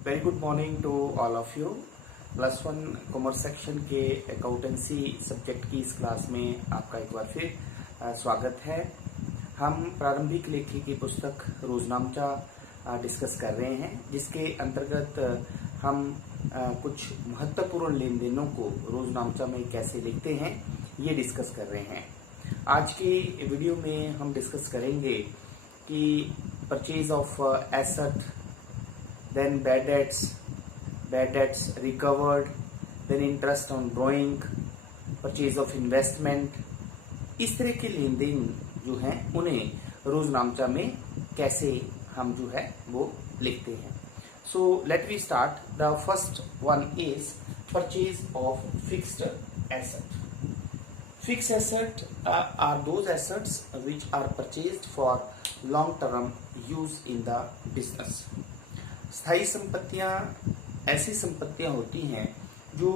Very good morning to all of you. Plus one commerce section के accountancy subject की इस class में आपका एक बार फिर स्वागत है। हम प्रारंभिक लेखी की पुस्तक रोजनामचा डिस्कस कर रहे हैं, जिसके अंतर्गत हम कुछ महत्वपूर्ण लेन देनों को रोजनामचा में कैसे लिखते हैं ये डिस्कस कर रहे हैं। आज की वीडियो में हम डिस्कस करेंगे कि purchase of asset, then bad debts recovered, then interest on borrowing, purchase of investment। इस तरह के लेन देन जो हैं उन्हें रोजनामचा में कैसे हम जो है वो लिखते हैं। So let we start. The first one is purchase of fixed asset. Fixed asset are those assets which are purchased for long term use in the business। स्थायी संपत्तियां ऐसी संपत्तियां होती हैं जो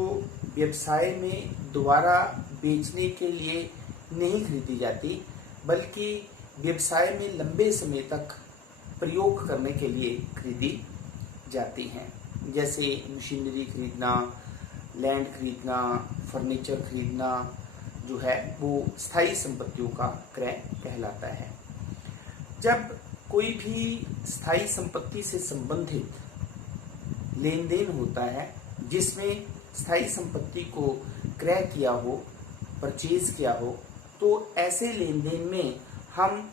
व्यवसाय में दोबारा बेचने के लिए नहीं खरीदी जाती, बल्कि व्यवसाय में लंबे समय तक प्रयोग करने के लिए खरीदी जाती हैं। जैसे मशीनरी खरीदना, लैंड खरीदना, फर्नीचर खरीदना जो है वो स्थायी संपत्तियों का क्रय कहलाता है। जब कोई भी स्थायी संपत्ति से संबंधित लेन देन होता है जिसमें स्थायी संपत्ति को क्रय किया हो, परचेज किया हो, तो ऐसे लेन देन में हम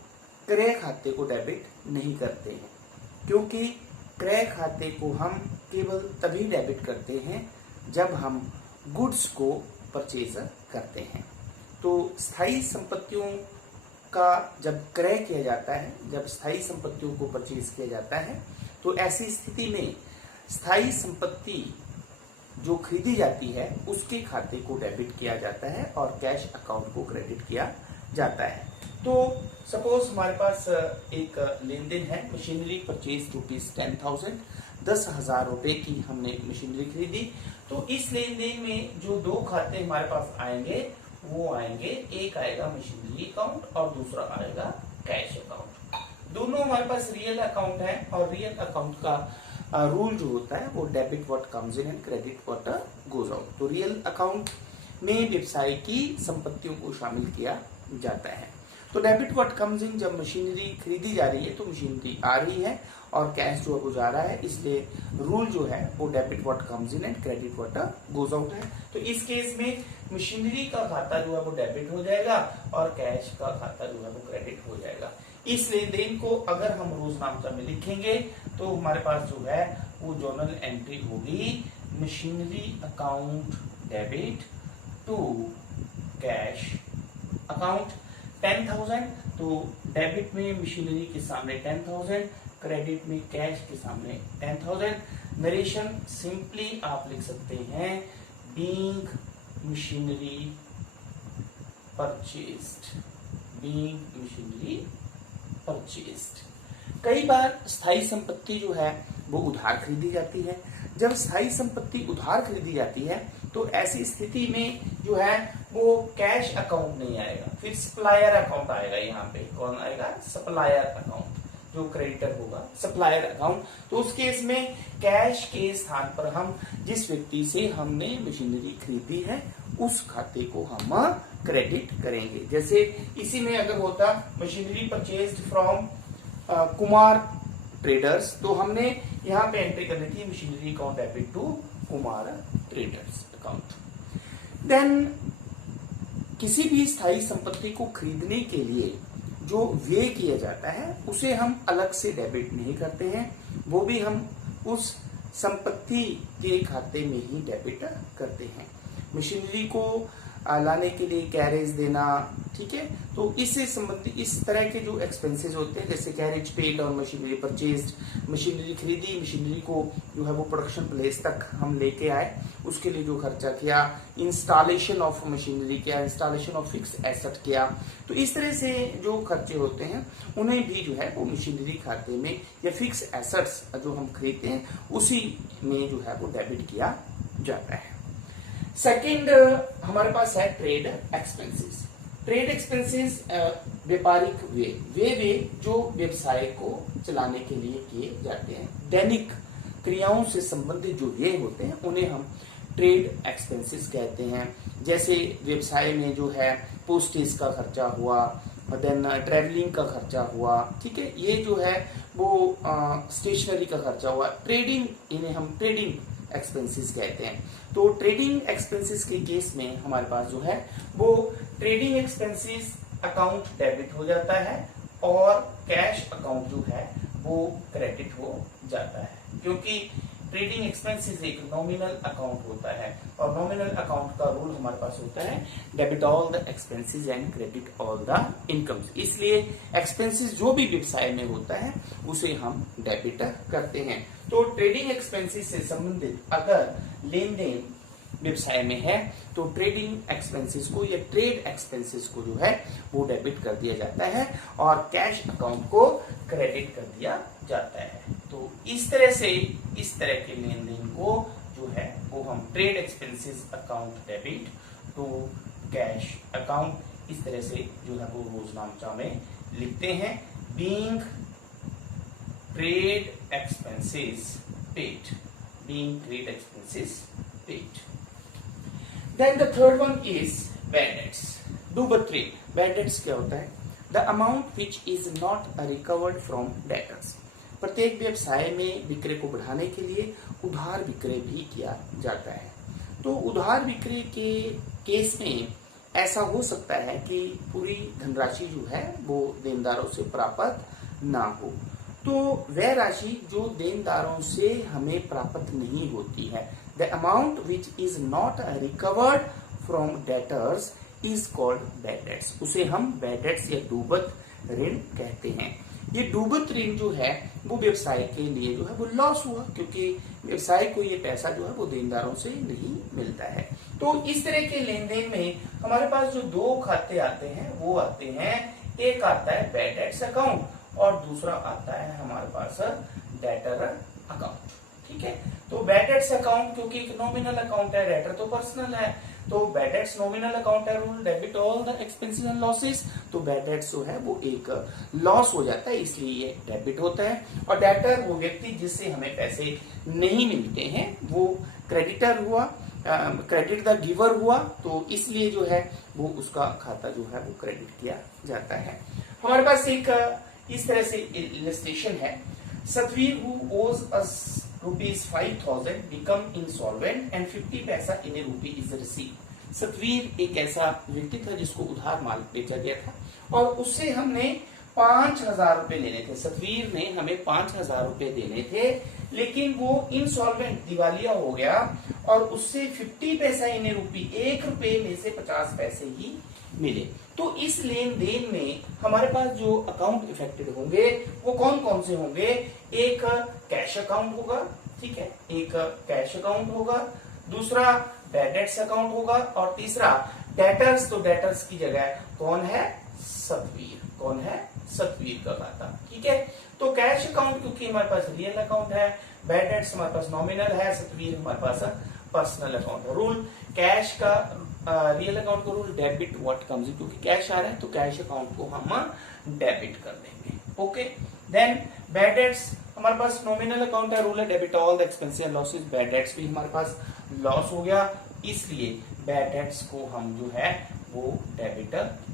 क्रय खाते को डेबिट नहीं करते हैं, क्योंकि क्रय खाते को हम केवल तभी डेबिट करते हैं जब हम गुड्स को परचेज करते हैं। तो स्थायी संपत्तियों का जब क्रय किया जाता है, जब स्थायी संपत्तियों को परचेज किया जाता है, तो ऐसी स्थिति में स्थायी संपत्ति जो खरीदी जाती है उसके खाते को डेबिट किया जाता है और कैश अकाउंट को क्रेडिट किया जाता है। तो सपोज हमारे पास एक लेन देन है, मशीनरी परचेज ₹10,000, 10,000 रुपए की हमने मशीनरी खरीदी। तो इस लेन देन में जो दो खाते हमारे पास आएंगे वो आएंगे, एक आएगा मशीनरी अकाउंट और दूसरा आएगा कैश अकाउंट। दोनों हमारे पास रियल अकाउंट है और रियल अकाउंट का रूल जो होता है वो debit what comes in and credit what goes out. तो रियल अकाउंट में व्यवसाय की संपत्तियों को शामिल किया जाता है। तो डेबिट व्हाट कम्स इन, जब मशीनरी खरीदी जा रही है तो मशीनरी आ रही है और कैश जो है वो जा रहा है, इसलिए रूल जो है वो debit what comes in and credit what goes out है। तो इस केस में मशीनरी का खाता जो है वो डेबिट हो जाएगा और कैश का खाता जो है वो क्रेडिट हो जाएगा। इस लेन देन को अगर हम रोजनामचा में लिखेंगे तो हमारे पास जो है वो जर्नल एंट्री होगी, machinery account debit to cash account 10,000। तो डेबिट में मशीनरी के सामने 10,000, क्रेडिट में कैश के सामने 10,000। नरेशन सिंपली आप लिख सकते हैं being machinery purchased, being machinery purchased. कई बार स्थायी संपत्ति जो है वो उधार खरीदी जाती है। जब स्थायी संपत्ति उधार खरीदी जाती है तो ऐसी स्थिति में जो है वो कैश अकाउंट नहीं आएगा, फिर सप्लायर अकाउंट आएगा। यहाँ पे कौन आएगा? सप्लायर अकाउंट, जो क्रेडिटर होगा सप्लायर अकाउंट। तो उस केस में कैश के स्थान पर हम जिस व्यक्ति से हमने मशीनरी खरीदी है उस खाते को हम क्रेडिट करेंगे। जैसे इसी में अगर होता machinery purchased from Kumar traders, तो हमने यहाँ पे एंट्री करनी थी machinery account debit to Kumar traders account. Then किसी भी स्थायी संपत्ति को खरीदने के लिए जो व्यय किया जाता है उसे हम अलग से डेबिट नहीं करते हैं, वो भी हम उस संपत्ति के खाते में ही डेबिट करते हैं। मशीनरी को लाने के लिए कैरेज देना, ठीक है। तो इससे संबंधित इस तरह के जो एक्सपेंसेस होते हैं, जैसे कैरेज पेड और मशीनरी परचेज्ड, मशीनरी खरीदी, मशीनरी को जो है वो प्रोडक्शन प्लेस तक हम लेके आए, उसके लिए जो खर्चा किया, इंस्टॉलेशन ऑफ मशीनरी किया, इंस्टॉलेशन ऑफ फिक्स एसेट किया। तो इस तरह से जो खर्चे होते हैं उन्हें भी जो है वो मशीनरी खाते में या फिक्स एसेट्स जो हम खरीदते हैं उसी में जो है वो डेबिट किया जाता है। सेकंड हमारे पास है ट्रेड एक्सपेंसेस। ट्रेड एक्सपेंसेस व्यापारिक वे जो व्यवसाय को चलाने के लिए किए जाते हैं। दैनिक क्रियाओं से संबंधित जो व्यय होते हैं उन्हें हम ट्रेड एक्सपेंसेस कहते हैं। जैसे व्यवसाय में जो है पोस्टेज का खर्चा हुआ, देन ट्रेवलिंग का खर्चा हुआ, ठीक है, ये जो है वो स्टेशनरी का खर्चा हुआ, ट्रेडिंग, इन्हें हम ट्रेडिंग एक्सपेंसेस कहते हैं। तो ट्रेडिंग एक्सपेंसेस के केस में हमारे पास जो है वो ट्रेडिंग एक्सपेंसेस अकाउंट डेबिट हो जाता है और कैश अकाउंट जो है वो क्रेडिट हो जाता है, क्योंकि ट्रेडिंग एक्सपेंसेस एक नॉमिनल अकाउंट होता है और नॉमिनल अकाउंट का रूल हमारे पास होता है debit all the expenses and credit all the incomes. इसलिए एक्सपेंसेस जो भी व्यवसाय में होता है उसे हम डेबिट करते हैं। तो ट्रेडिंग एक्सपेंसेस से संबंधित अगर लेन देन व्यवसाय में है तो ट्रेडिंग एक्सपेंसेस को या ट्रेड एक्सपेंसेस को जो है वो डेबिट कर दिया जाता है और कैश अकाउंट को क्रेडिट कर दिया जाता है। तो इस तरह से इस तरह के लेन देन को जो है वो हम trade expenses account debit to cash account इस तरह से जो है वो रोजनामचा में लिखते हैं। Being trade expenses paid, being trade expenses paid. Then the third one is bad debts. डूबत ट्रेड, bad debts क्या होता है? The amount which is not recovered from debtors. प्रत्येक व्यवसाय में विक्रय को बढ़ाने के लिए उधार विक्रय भी किया जाता है। तो उधार विक्रय के केस में ऐसा हो सकता है कि पूरी धनराशि जो है वो देनदारों से प्राप्त ना हो, तो वह राशि जो देनदारों से हमें प्राप्त नहीं होती है, the amount which is not recovered from debtors is called bad debts. उसे हम bad debts या डूबत ऋण कहते हैं। ये डूबत ऋण जो है वो व्यवसाय के लिए जो है वो लॉस हुआ, क्योंकि व्यवसाय को ये पैसा जो है वो देनदारों से नहीं मिलता है। तो इस तरह के लेन देन में हमारे पास जो दो खाते आते हैं वो आते हैं, एक आता है बैड डेट्स अकाउंट और दूसरा आता है हमारे पास डेटर अकाउंट। ठीक है, तो बैड डेट्स अकाउंट क्योंकि एक नॉमिनल अकाउंट है, डेटर तो पर्सनल है, तो बैड डेट्स नॉमिनल अकाउंट है, rule debit all the expenses and losses. तो बैड डेट्स जो है वो एक लॉस हो जाता है, इसलिए ये डेबिट होता है। और डेटर वो व्यक्ति जिससे हमें पैसे नहीं मिलते हैं वो क्रेडिटर हुआ, क्रेडिट द गिवर हुआ, तो इसलिए जो है वो उसका खाता जो है वो क्रेडिट किया जाता है। हमारे पास एक इस तरह से इलस्ट्रेशन है। सतवीर हु ओज अस ₹5,000 become insolvent and 50 पैसा in a rupee is received। Satveer एक ऐसा व्यक्ति था जिसको उधार माल बेचा गया था और उससे हमने 5,000 रुपए लेने थे। सतवीर ने हमें 5,000 रुपए देने थे, लेकिन वो इंसॉल्वेंट दिवालिया हो गया और उससे 50 पैसा इन ए रूपी, 1 रुपए में से 50 पैसे ही मिले। तो इस लेन देन में हमारे पास जो अकाउंट इफेक्टेड होंगे वो कौन कौन से होंगे? एक कैश अकाउंट होगा, ठीक है, एक कैश अकाउंट होगा, दूसरा बैड डेट्स अकाउंट होगा और तीसरा डेटर्स। तो डेटर्स की जगह कौन है? सतवीर। कौन है? सतवीर का खाता। ठीक है, तो कैश अकाउंट क्योंकि हमारे पास रियल अकाउंट है, बैड डेट्स हमारे पास नॉमिनल है, सतवीर हमारे पास पर्सनल अकाउंट है। रूल कैश का रियल अकाउंट का रूल डेबिट व्हाट कम्स, क्योंकि कैश आ रहा है तो कैश अकाउंट को हम डेबिट कर देंगे। ओके, देन बैड डेट्स हमारे पास नॉमिनल अकाउंट है, रूल है debit all the expenses and losses. Bad debts भी हमारे पास लॉस हो गया, इसलिए बैड डेट्स को हम जो है वो डेबिट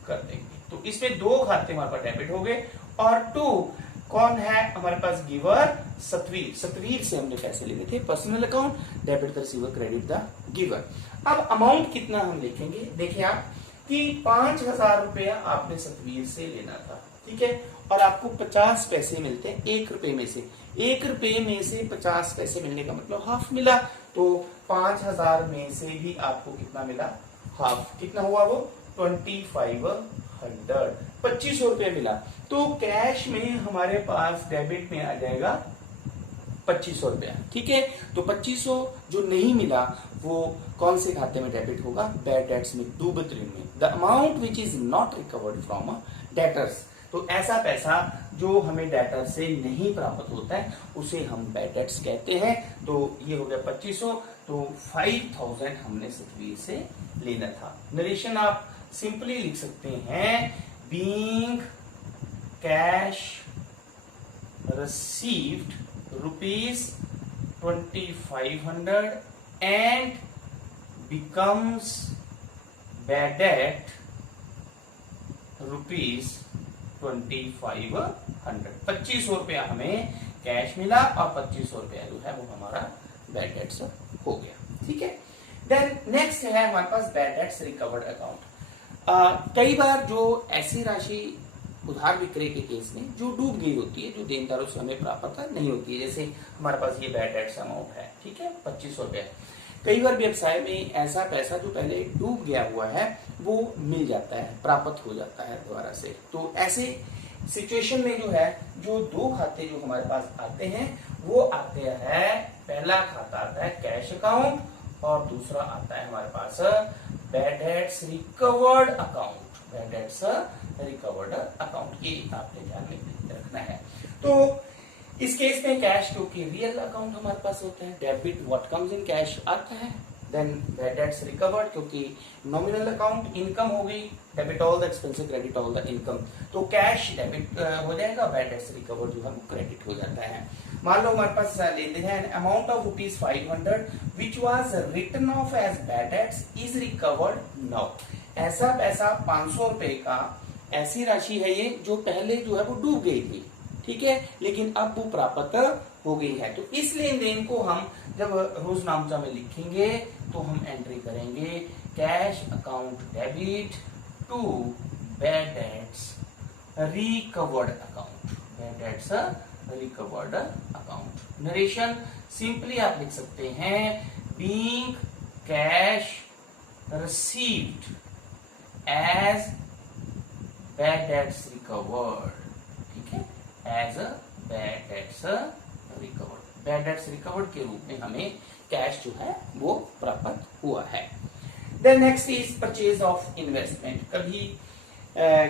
कर देंगे। तो इसमें दो खाते हमारे पास डेबिट हो गए और टू कौन है हमारे पास? गिवर, सतवीर। सतवीर से हमने पैसे लेने थे, personal account, debit the receiver, credit the giver. अब अमाउंट कितना हम लिखेंगे? देखिए आप कि 5,000 रुपया आपने सतवीर से लेना था, ठीक है, और आपको 50 पैसे मिलते हैं 1 रुपए में से। 1 रुपए में से 50 पैसे मिलने का मतलब हाफ मिला, तो 5,000 में से भी आपको कितना मिला? हाफ। कितना हुआ वो? 2,500, 2,500 रुपये मिला। तो कैश में हमारे पास डेबिट में आ जाएगा 2,500 रुपया। ठीक है, तो 2,500 जो नहीं मिला वो कौन से खाते में डेबिट होगा? बैड डेट्स में, डूबत ऋण में। The amount which is not recovered from debtors. तो ऐसा पैसा जो हमें डेटर से नहीं प्राप्त होता है उसे हम बैड डेट्स कहते हैं। तो ये हो गया 2,500, तो 5,000 हमने सतवीर से लेना था। नरेशन आप सिंपली लिख सकते हैं, being cash received ₹25,000 2500 and becomes bad debt rupees 2500। 2500 रुपया हमें कैश मिला और 2500 रुपया जो है वो हमारा बैड डेट्स हो गया। ठीक है, देन नेक्स्ट है हमारे पास बैड डेट्स रिकवर्ड अकाउंट। कई बार जो ऐसी राशि उधार विक्रय के केस में जो डूब गई होती है, जो देनदारों से हमें प्राप्त नहीं होती है, जैसे हमारे पास ये बैड डेट्स अमाउंट है, ठीक है, 2500 रुपए। कई बार व्यवसाय में ऐसा पैसा जो पहले डूब गया हुआ है वो मिल जाता है, प्राप्त हो जाता है दोबारा से। तो ऐसे सिचुएशन में जो है, जो दो खाते जो हमारे पास आते हैं वो आते हैं, पहला खाता आता है कैश अकाउंट और दूसरा आता है हमारे पास bad debts recovered account. Bad debts recovered account, ये आपने ध्यान में रखना है। तो इस केस में कैश क्योंकि रियल अकाउंट हमारे पास होता है, debit what comes in cash आता है। देन बैड डेट्स रिकवर्ड क्योंकि नॉमिनल अकाउंट इनकम हो गई, debit all the expenses credit all the income, तो कैश डेबिट हो जाएगा, बैड डेट्स रिकवर्ड जो है वो क्रेडिट हो जाता है। मान लो हमारे पास लेते हैं amount of ₹500 which was written off as bad debts is recovered now. ऐसा पैसा 500 रुपए का ऐसी राशि है ये जो पहले जो है वो डूब गई थी, ठीक है, लेकिन अब वो प्राप्त हो गई है। तो इस लेन देन को हम जब रोजनामचा में लिखेंगे तो हम एंट्री करेंगे cash account debit to bad debts recovered account. Bad debts recovered account. Narration simply आप लिख सकते हैं being cash received as bad debts recovered, ठीक है, as a bad debts recovered. Bad debts recovered के रूप में हमें कैश जो है वो प्राप्त हुआ है। Then next is purchase of investment.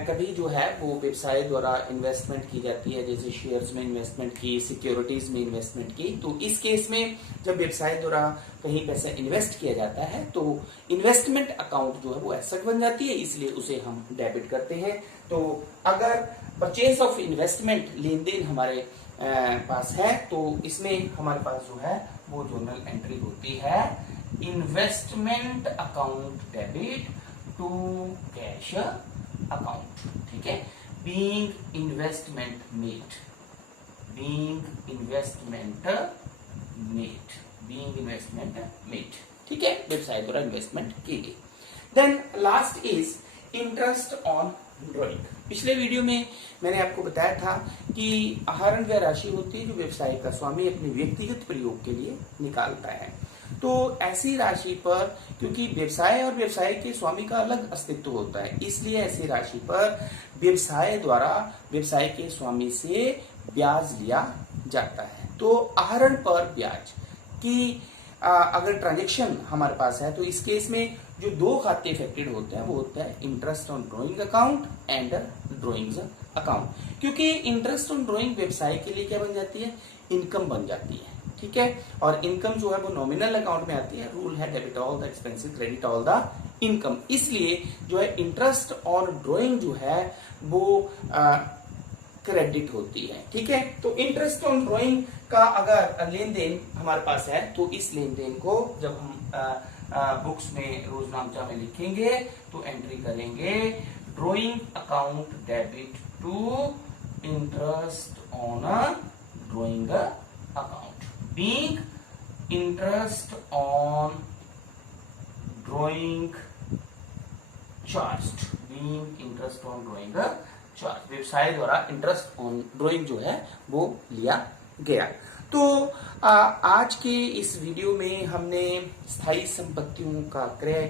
कभी जो है वो व्यवसाय द्वारा इन्वेस्टमेंट की जाती है, जैसे शेयर्स में इन्वेस्टमेंट की, सिक्योरिटीज में इन्वेस्टमेंट की। तो इस केस में जब व्यवसाय द्वारा कहीं पैसा इन्वेस्ट किया जाता है तो इन्वेस्टमेंट अकाउंट जो है वो एसेट बन जाती है, इसलिए उसे हम डेबिट करते हैं। तो अगर परचेज ऑफ इन्वेस्टमेंट लेन देन हमारे पास है तो इसमें हमारे पास जो है वो जोनल एंट्री होती है investment account debit to cash account, ठीक है, being investment made, being investment made, being investment made, ठीक है, व्यवसाय द्वारा इन्वेस्टमेंट की गई। Then last is interest on drawing. पिछले वीडियो में मैंने आपको बताया था कि आहरण वह राशि होती है जो व्यवसाय का स्वामी अपने व्यक्तिगत प्रयोग के लिए निकालता है। तो ऐसी राशि पर, क्योंकि व्यवसाय और व्यवसाय के स्वामी का अलग अस्तित्व होता है, इसलिए ऐसी राशि पर व्यवसाय द्वारा व्यवसाय के स्वामी से ब्याज लिया जाता है। तो आहरण पर ब्याज की अगर ट्रांजेक्शन हमारे पास है तो इस केस में जो दो खाते इफेक्टेड होते हैं वो होता है interest on drawing account and drawings account. क्योंकि इंटरेस्ट ऑन ड्रॉइंग व्यवसाय के लिए क्या बन जाती है, इनकम बन जाती है, ठीक है, और इनकम जो है वो नॉमिनल अकाउंट में आती है। रूल है debit all the expenses credit all the income, इसलिए जो है इंटरेस्ट ऑन ड्रॉइंग जो है वो क्रेडिट होती है, ठीक है। तो इंटरेस्ट ऑन ड्रॉइंग का अगर लेन देन हमारे पास है तो इस लेन देन को जब हम बुक्स में रोजनामचा में लिखेंगे तो एंट्री करेंगे drawing account debit to interest on drawing account, being interest on drawing charged, being interest on drawing charge, व्यवसाय द्वारा इंटरेस्ट ऑन ड्रॉइंग जो है वो लिया गया। तो आज के इस वीडियो में हमने स्थायी संपत्तियों का क्रय,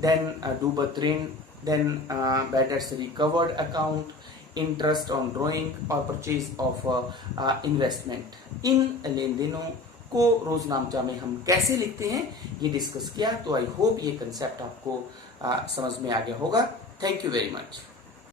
देन डूबत ऋण, then bad debts recovered account, interest on drawing और परचेज ऑफ इन्वेस्टमेंट, इन लेन देनों को रोजनामचा में हम कैसे लिखते हैं ये डिस्कस किया। तो आई होप ये कंसेप्ट आपको समझ में आ गया होगा। Thank you very much.